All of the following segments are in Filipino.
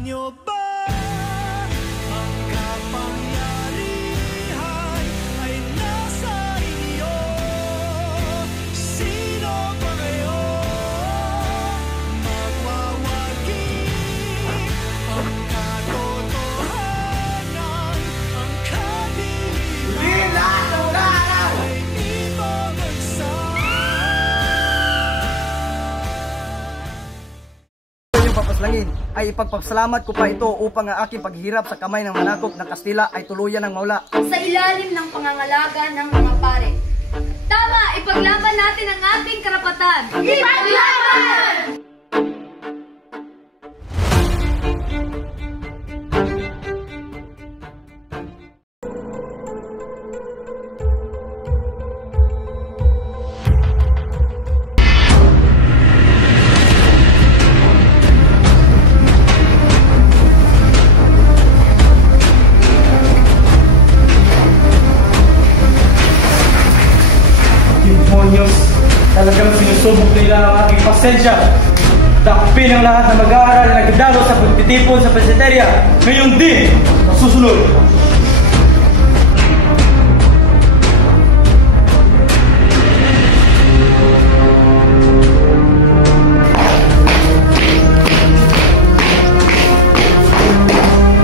nyo ba ang kapangyarihan ay nasa inyo? Sino ba kayo magwawagi? Ang katotohanan, ang kadiliman ay di babagsak. Yung papaslangin ay ipagpasalamat ko pa ito upang ang aking paghihirap sa kamay ng manakop ng Kastila ay tuluyan ng mawala. Sa ilalim ng pangangalaga ng mga pare. Tama! Ipaglaban natin ang ating karapatan! Ipaglaban! Demonyos, talagang sinusubok nila ang aking pasensya. Takpin ang lahat na mag-aaral na nagdalo sa pagtitipon sa pesiteria. Ngayon din, masusunod.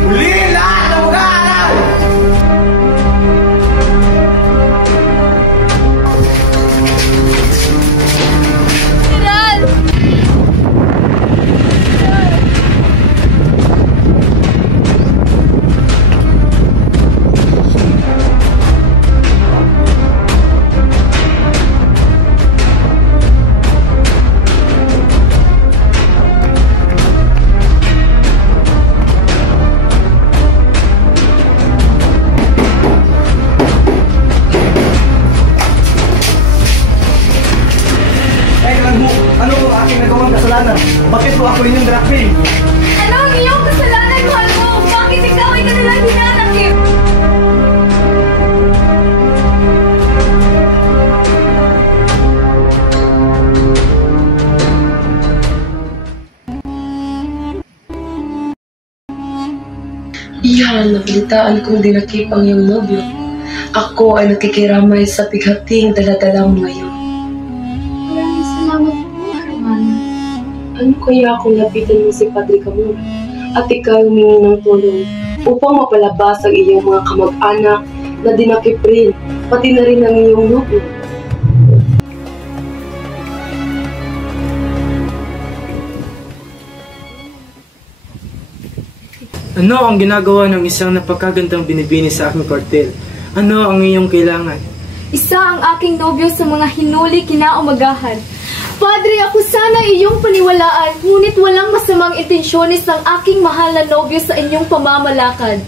Uli lahat na mag-aaral! Ano ang aking nagawang kasalanan? Bakit mo ako inyong drapin? Ano ang iyong kasalanan, mahal mo? Bakit ikaw ay kanilang hinanakip? Iyan, nabalitaan kong dinakip ang iyong nobyo. Ako ay nakikiramay sa bighating daladala mo ngayon. Maraming salamat po, Hermana. Ano kaya kung lapitan mo si Padre Camora at ikaw humingi ng tulong upang mapalabas ang iyong mga kamag-anak na dinakip rin, pati na rin ang iyong nobyo? Ano ang ginagawa ng isang napakagandang binibini sa aking kwartel? Ano ang iyong kailangan? Isa ang aking nobyo sa mga hinuli kinaumagahan. Padre, ako sana iyong paniwalaan, ngunit walang masamang intensyones ng aking mahal na nobyo sa inyong pamamalakad.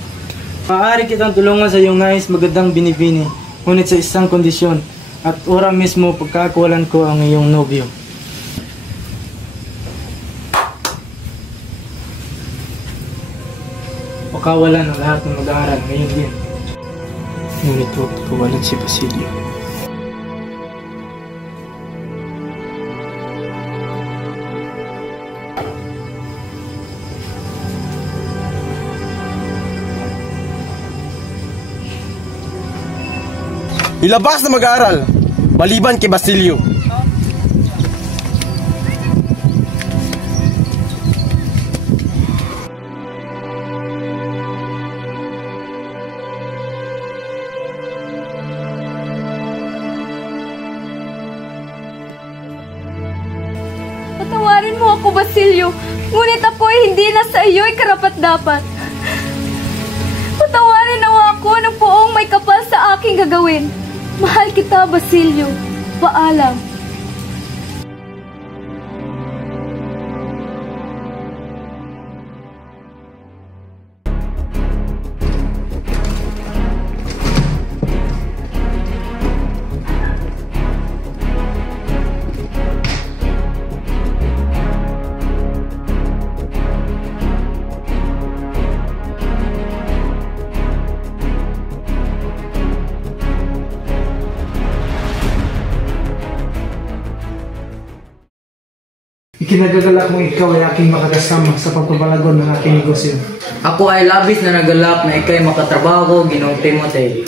Maaari kitang tulungan sa iyong nais magandang binibini, ngunit sa isang kondisyon, at ora mismo pagkakawalan ko ang iyong nobyo. Pagkawalan ang lahat ng mag-aaral ngayon din. Ngunit huwag pagkawalan si Basilio. Ilabas na mag-aaral, maliban kay Basilio. Patawarin mo ako, Basilio, ngunit ako'y hindi na sa iyo'y karapat-dapat. Patawarin nawa ako ng poong may kapal sa aking gagawin. Mahal kita, Basilio. Paalam. Ikinagagalak mo ikaw ay aking makakasama sa pagpapalagon ng aking negosyo. Ako ay labis na nagalak na ikay makatrabaho, Ginoong Timothy.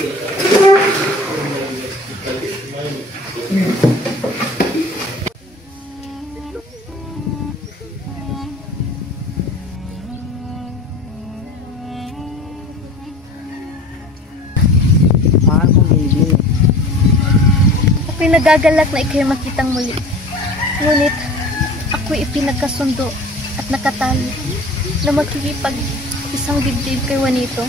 Ako'y nagagalak na ikay makitang muli. Ngunit, ako'y ipinagkasundo at nakatali na makikipag isang dibdib kay Juanito.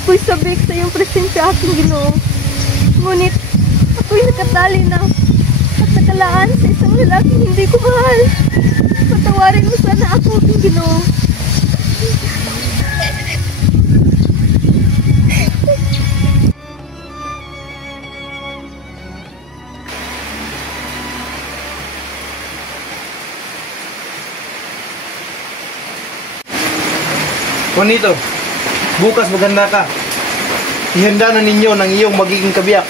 Ako'y sabik sa iyong presensya aking Ginoo. Ngunit, ako'y nakatali na at nakalaan sa isang lalaking hindi ko mahal. Patawarin mo sana ako aking Ginoo. Juanito, bukas maganda ka. Ihanda na ninyo ng iyong magiging kabiyak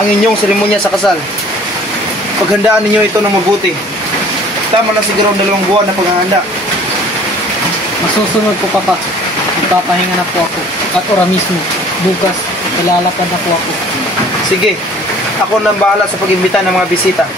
ang inyong seremonya sa kasal. Paghandaan ninyo ito ng mabuti. Tama na siguro ang 2 buwan na paghahanda. Masusunod ko, Papa. Magpapahinga na po ako. At ora mismo, bukas, ilalakad na po ako. Sige, ako nang bahala sa pag-imbita ng mga bisita.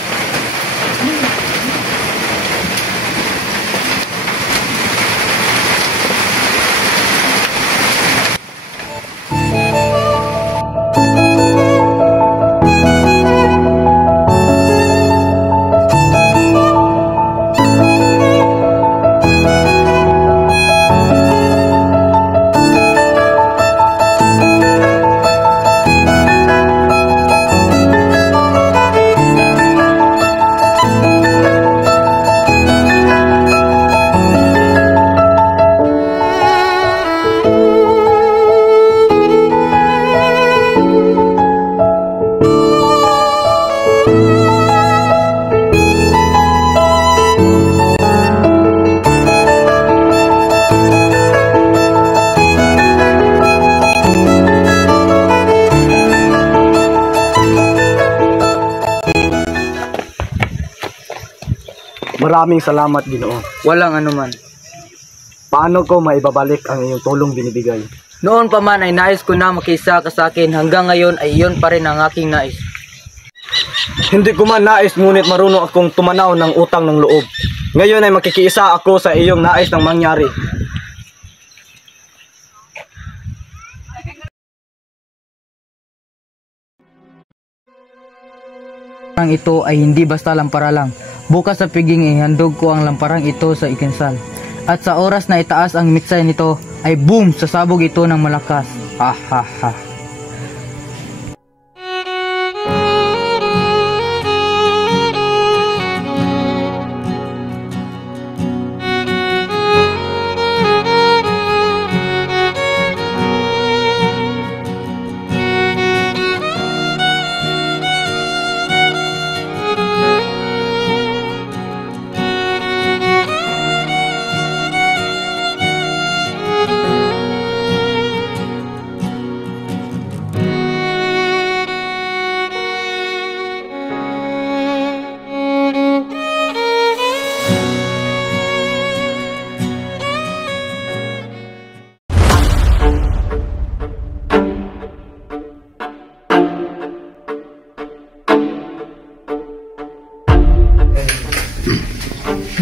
Maraming salamat, Ginoo. Walang anuman. Paano ko maibabalik ang iyong tulong binibigay? Noon pa man ay nais ko na makisa ka sa akin, hanggang ngayon ay iyon pa rin ang aking nais. Hindi ko man nais, ngunit marunong akong tumanaw ng utang ng loob. Ngayon ay makikiisa ako sa iyong nais ng mangyari. Ang ito ay hindi basta lampara lang. Bukas sa piging ihandog ko ang lamparang ito sa ikinsal. At sa oras na itaas ang mitsay nito, ay boom! Sasabog ito ng malakas. Ha ha ha.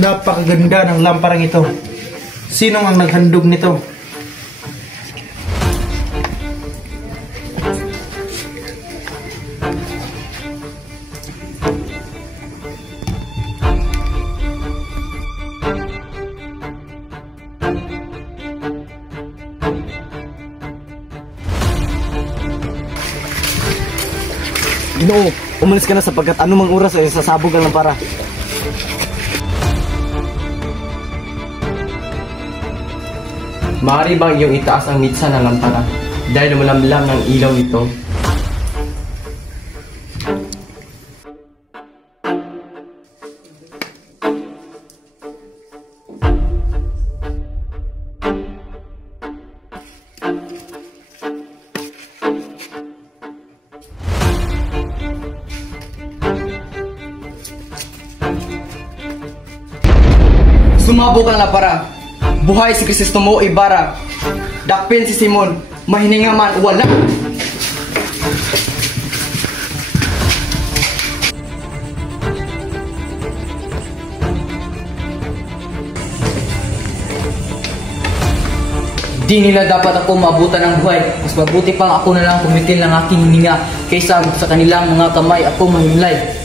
Napakaganda ng lamparang ito. Sino ang naghandog nito? Ginoo, umalis ka na sapagkat anumang oras ay sasabog ang lampara. Maaari bang iyong itaas ang mitsa ng lampara dahil lumalamlam ng ilaw nito? Sumabog ang laparang. Buhay si Kristomo Ibarra. Dakpin si Simon. Mahininga man wala. Di nila dapat ako maabutan ng buhay. Mas mabuti pang ako na lang kumitil ng aking hininga kaysa sa kanilang mga kamay ako mahimlay.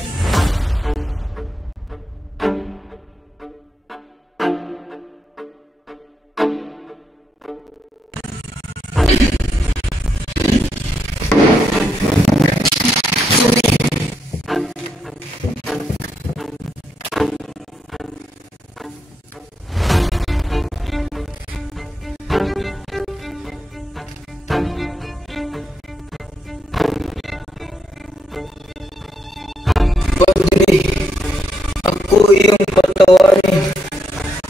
Ako iyong patawarin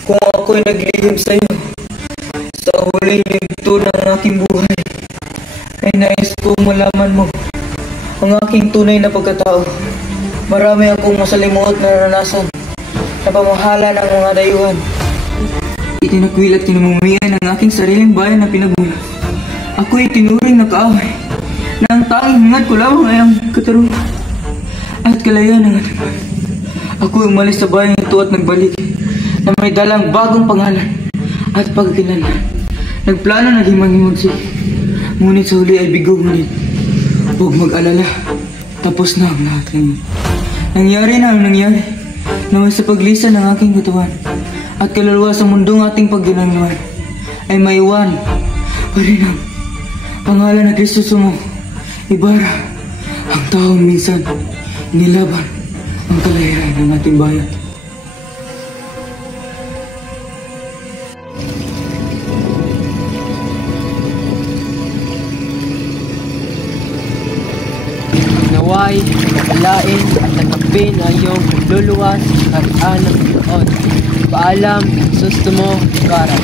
kung ako'y naglihim sa iyo. Sa huling yugto ng aking buhay, ay nais kong malaman mo ang aking tunay na pagkatao. Marami akong masalimuot na naranasan na pamahala ng mga dayuhan. Itinakwil at tinumumian ang aking sariling bayan na pinagulas. Ako'y tinuring na kaaway na ang tanging hangad ko lamang ay ang katarungan at kalayaan ng ating bayan. Ako umalis sa bayan ito at nagbalik na may dalang bagong pangalan at pagkilala. Nagplano na himang-himagsi, ngunit sa huli ay bigo ngunit. Huwag mag-alala, tapos na ang lahat ngayon. Nangyari na ang nangyari, naman sa paglisan ng aking katawan at kaluluwa sa mundong ating pagginanguan ay maiwan pa rin ang pangalan na Kristomo Ibarra, ang taong minsan nilaban ang kalayaan ng ating bayan. Naway, makalain at tatapin ang iyong pagluluwas at anang Panginoon. Paalam, Kristomo Ibarra.